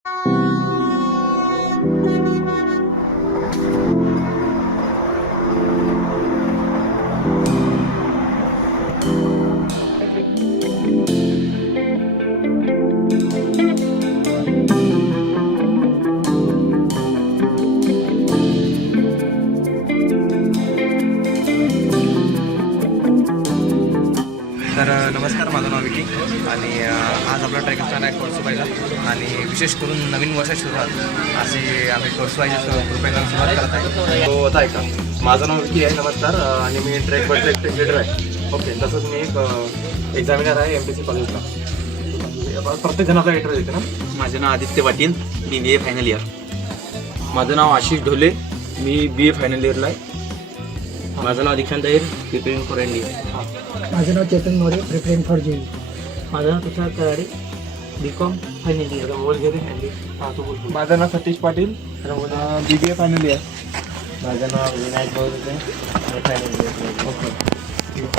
तर नमस्कार, माझं नाव विकी आणि आज आपला ट्रेकिंग स्टार्ट आहे कोळसूबाईला. आणि विशेष करून नवीन वर्षाची सुरुवात अशी आम्ही कोळसूबाईच्या कृपेला सुरुवात करत आहे. तो होता आहे का? माझं नाव विकी आहे. नमस्कार. आणि मी ट्रेक लीडर आहे. ओके. तसंच मी एक एक्झामिनर आहे MPC कॉलेजला. प्रत्येक जण आपला इंटरव्ह्यू देते ना. माझं नाव आदित्य पाटील, मी BA फायनल इयर. माझं नाव आशिष ढोले, मी BA फायनल इयरला आहे. माझं नाव दीक्षांत अहिर, प्रिपेरिंग फॉर NDA. माझं नाव Chetan More, preparing for JEE. माझं नाव Tushar Karade, BCom final year. माझं नाव Satish Patil, BBA final year. माझं नाव Vinayak Borse, final year. Okay.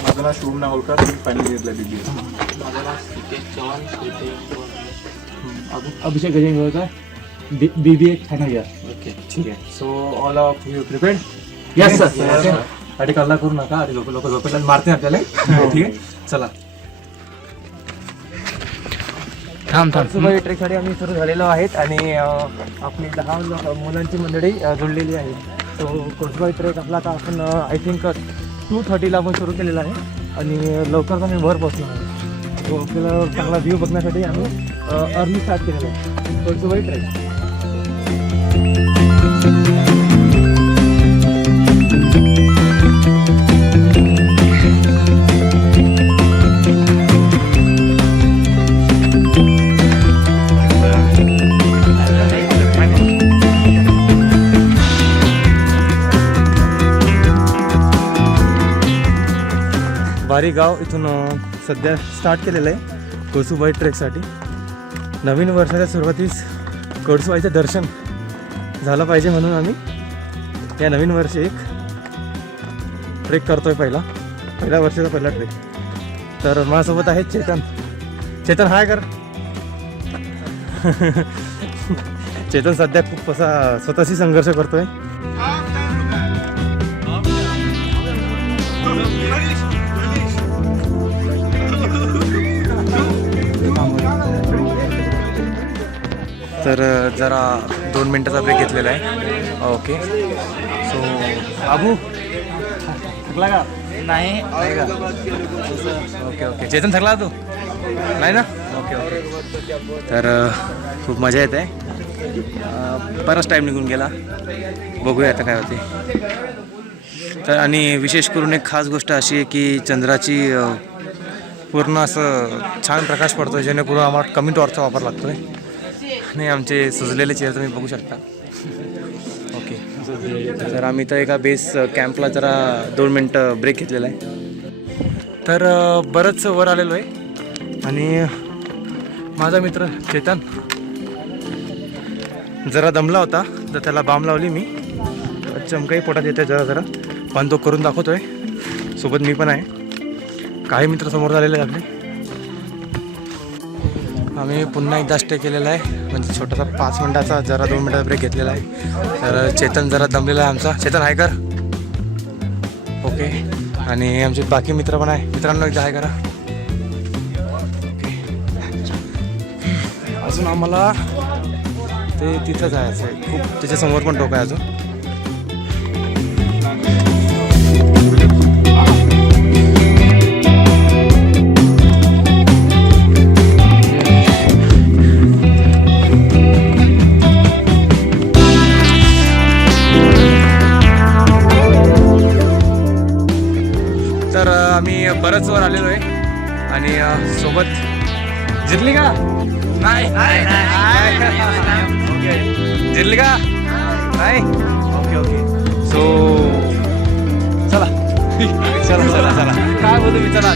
माझं नाव शुभम नागोलकर, फायनल इयरला BBA. माझं नाव सिकेश चव्हाण, अभिषेक गजेंगरचा BBA फायनल इयर. ओके. ठीक आहे. So all of you prepared? Yes, sir. अरे कल्ला करू नका. अरे लोक झोपेला मारते आपल्याला. ठीक आहे, चला. थांब. ट्रेकसाठी आम्ही सुरू झालेलो आहेत आणि आपली 10 मुलांची मंडळी जोडलेली आहे. सो कोळसूबाई ट्रेक आपला आता आपण आय थिंक 2:30ला आपण सुरू केलेला आहे आणि लवकरच आम्ही वर पोहोचलो आहे. सो आपल्याला चांगला व्ह्यू बघण्यासाठी आम्ही अर्ली स्टार्ट केलेला आहे कोळसूबाई ट्रेक. बारी गाव इथून सध्या स्टार्ट केलेलं आहे कोळसूबाई ट्रेकसाठी. नवीन वर्षाच्या सुरुवातीस कोळसूबाईचं दर्शन झालं पाहिजे म्हणून आम्ही या नवीन वर्षी एक ट्रेक करतोय. पहिल्या वर्षाचा पहिला ट्रेक. तर माझ्यासोबत आहे चेतन हाय कर. चेतन सध्या खूप असा स्वतःशी संघर्ष करतोय. तर जरा 2 मिनटाचा ब्रेक घेतलेला आहे. ओके. सो बाबू थकला का? नाही का? ओके. चेतन थकला तू? नाही ना? ओके. तर खूप मजा येत आहे. बराच टाईम निघून गेला. बघूया आता काय होते. तर आणि विशेष करून एक खास गोष्ट अशी आहे की चंद्राची पूर्ण असं छान प्रकाश पडतो आहे, जेणेकरून आम्हाला कमी टॉर्चचा वापर लागतो आहे. आणि आमचे सुजलेले चेहरे तुम्ही बघू शकता. ओके. तर आम्ही तर एका बेस कॅम्पला जरा 2 मिनटं ब्रेक घेतलेला आहे. तर बरंच वर आलेलो आहे आणि माझा मित्र चेतन जरा दमला होता, तर त्याला बाम लावली मी. चमकाही पोटात येते जरा पण तो करून दाखवतोय. सोबत मी पण आहे. काही मित्र समोर झालेले आपले. आम्ही पुन्हा एकदा स्टे केलेला आहे, म्हणजे छोटासा 5 मिनटाचा जरा 2 मिनटाचा ब्रेक घेतलेला आहे. तर चेतन जरा दमलेला आहे आमचा. चेतन हाय कर. ओके. आणि आमचे बाकी मित्र पण आहे. मित्रांनो एकदा हाय करा. ओके. अजून आम्हाला ते तिथं जायचं आहे. खूप त्याच्यासमोर पण टोक आहे अजून. तर आम्ही बरंच वर आलेलो आहे आणि सोबत जिरली का? नाही. ओके. जिरली का? नाही. ओके. सो चला. चला काय बोलू मी. चला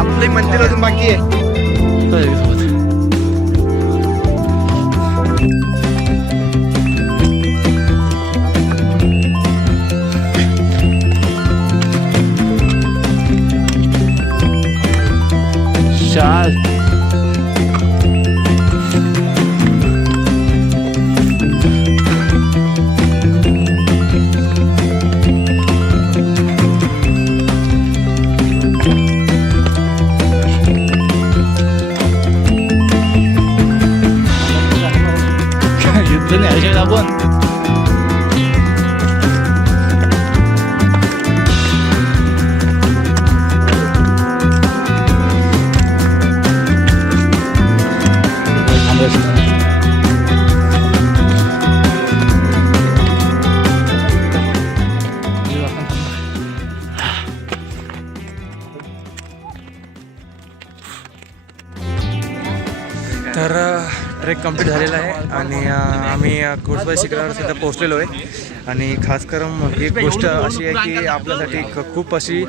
आपली मंदिर अजून बाकी आहे. 이거는 알죠, 여러분? तर ट्रेक कंप्लीट झालेला आहे आणि आम्ही कोर्सबाई शिखरावर सध्या पोहोचलेलो आहे. आणि खास करून एक गोष्ट अशी आहे की आपल्यासाठी खूप अशी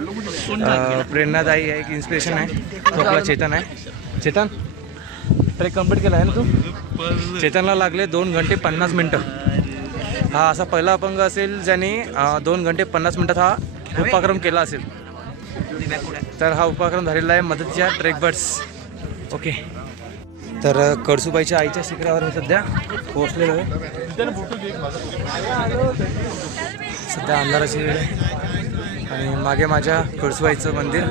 प्रेरणादायी आहे, एक इन्स्पिरेशन आहे. तो आपला चेतन आहे. चेतन, ट्रेक कंप्लीट केला आहे ना तू? चेतनला लागले 2 घंटे 50 मिनटं. हा असा पहिला अपंग असेल ज्याने 2 घंटे 50 मिनटात हा उपक्रम केला असेल. तर हा उपक्रम झालेला आहे मदतीच्या ट्रेक बर्ड्स. ओके, तर कळसुबाईच्या आईच्या शिखरावर मी सध्या पोहोचलेलो आहे. सध्या अंधाराची वेळ आहे आणि मागे माझ्या कळसुबाईचं मंदिर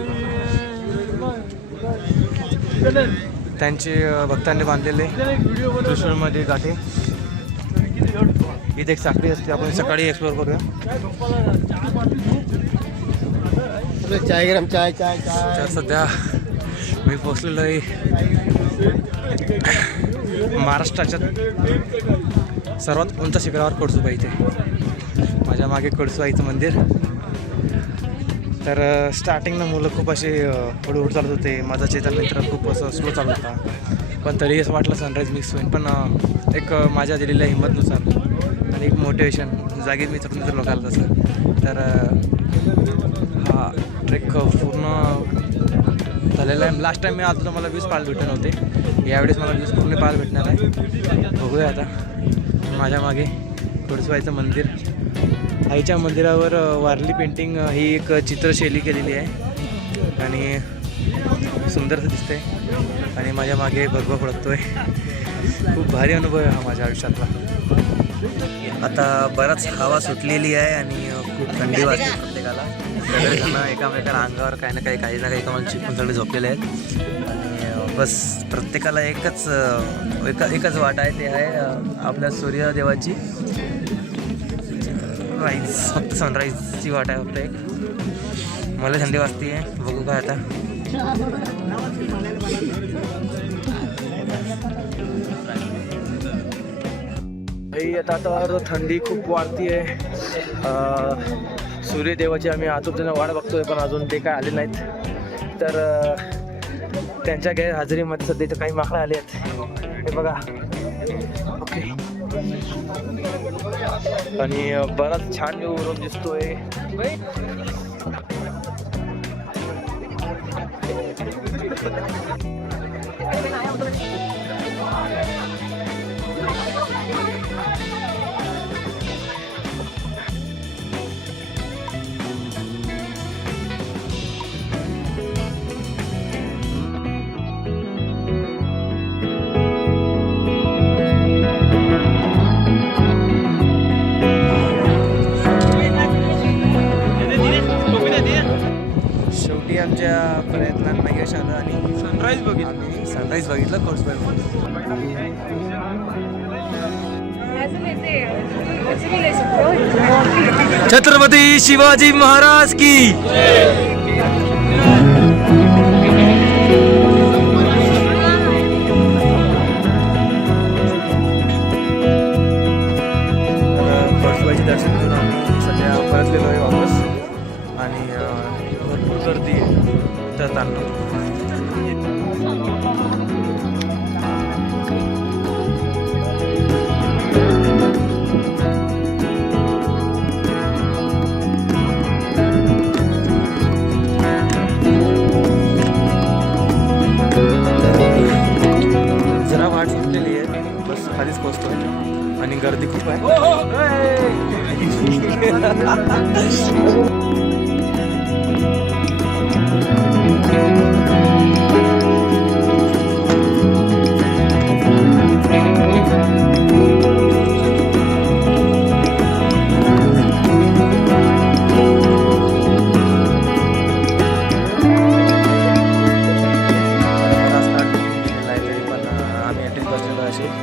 त्यांचे भक्तांनी बांधलेले त्रिशूळमध्ये गाठी. इथे एक साखळी असते, आपण सकाळी एक्सप्लोर करूया. तर सध्या मी पोहोचलेलो आहे महाराष्ट्राच्या सर्वात उंच शिखरावर कळसुबाई. इथे माझ्या मागे कळसुबाईचं मंदिर. तर स्टार्टिंगला मुलं खूप असे हळूहळू चालत होते. माझा चेतन मित्र खूप असं स्लो चालत होता, पण तरी असं वाटलं सनराईज मिक्स होईल. पण एक माझ्या दिलेल्या हिंमतनुसार आणि एक मोटिवेशन जागी मी चढून तर लोकांना तसं. तर हा ट्रेक पूर्ण झालेला आहे. लास्ट टाईम मी आता तर मला 20 पाहायला भेटले नव्हते. यावेळेस मला 20 पूर्ण पाहायला भेटणार आहे. बघूया आता. माझ्या मागे कळसुबाईचं मंदिर. आईच्या मंदिरावर वारली पेंटिंग ही एक चित्रशैली केलेली आहे आणि सुंदर दिसते. आणि माझ्या मागे भगवा फडकतोय. खूप भारी अनुभव आहे हा माझ्या आयुष्यातला. आता बराच हवा सुटलेली आहे आणि खूप थंडी वाजते प्रत्येकाला. सगळेजण एकामेकाला अंगावर काही ना काही कामाला चिपून सगळे झोपलेले आहेत. आणि बस प्रत्येकाला एकच वाट आहे, ते आहे आपल्या सूर्यदेवाची राईज. फक्त सनराईजची वाट आहे फक्त एक. मला थंडी वाजते आहे, बघू काय आता. आता थंडी खूप वाढती आहे. सूर्यदेवाची आम्ही आतुरतेनं वाट बघतोय, पण अजून ते काय आले नाहीत. तर त्यांच्या गैरहजेरीमध्ये सध्या इथं काही माकडं आले आहेत, हे बघा. ओके, आणि बराच छान व्ह्यू वरून दिसतोय. शेवटी आमच्या प्रयत्नांना यश आलं आणि सनराईज बघितलं कळसुबाईमध्ये. छत्रपती शिवाजी महाराज की. कळसुबाईचे दर्शन घेऊन आम्ही सध्या परतलेलो आहे वापस. आणि भरपूर गर्दी आहे जाताना. जरा वाट सुटलेली आहे, बस खालीच पोहोचतोय आणि गर्दी खूप आहे. आम्ही ॲटलीस्ट बसलेलो असे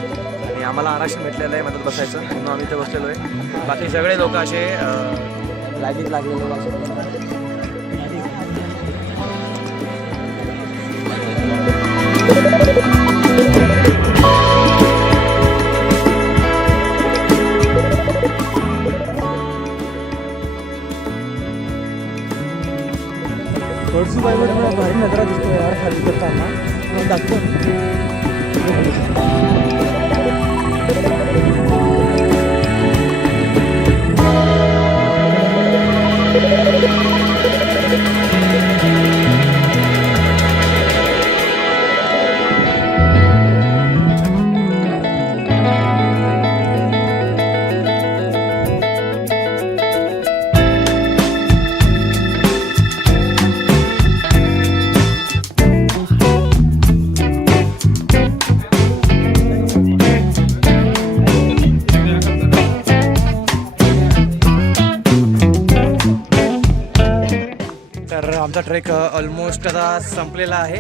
आणि आम्हाला आरक्षण भेटलेलं आहे मदत बसायचं म्हणून आम्ही इथे बसलेलो आहे. बाकी सगळे लोक असे लाईनीत लागलेले असे. कळसूबाईवर मला भारी नजरा दिसतो यार खाली करताना. मला दाखव. तर आमचा ट्रेक ऑलमोस्ट आता संपलेला आहे.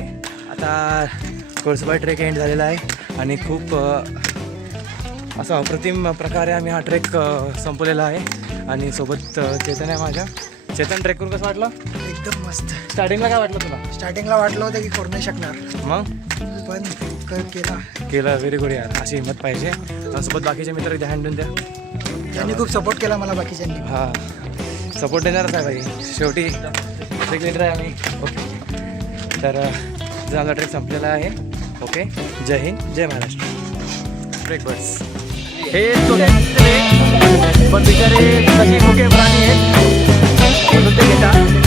आता कळसूबाई ट्रेक एंड झालेला आहे आणि खूप असा अप्रतिम प्रकारे आम्ही हा ट्रेक संपलेला आहे. आणि सोबत चेतन आहे माझ्या. चेतन, ट्रेक करून कसं वाटलं? एकदम मस्त. स्टार्टिंगला काय वाटलं तुला? स्टार्टिंगला वाटलं होतं की करू नाही शकणार, मग पण केला. केलं. व्हेरी गुड यार. अशी हिंमत पाहिजे. सोबत बाकीचे मित्र इथे हँड देऊन द्या. त्यांनी खूप सपोर्ट केला मला बाकीच्यांनी. हां, सपोर्ट देणारच आहे भाई. शेवटी ट्रेक लीडर आहे आम्ही. ओके, तर आमचा ट्रेक संपलेला आहे. ओके, जय हिंद, जय महाराष्ट्र. ट्रेक बर्ड्स हे पण बिचारे कशी मुके प्राणी आहेत, बोलून ते घेतात.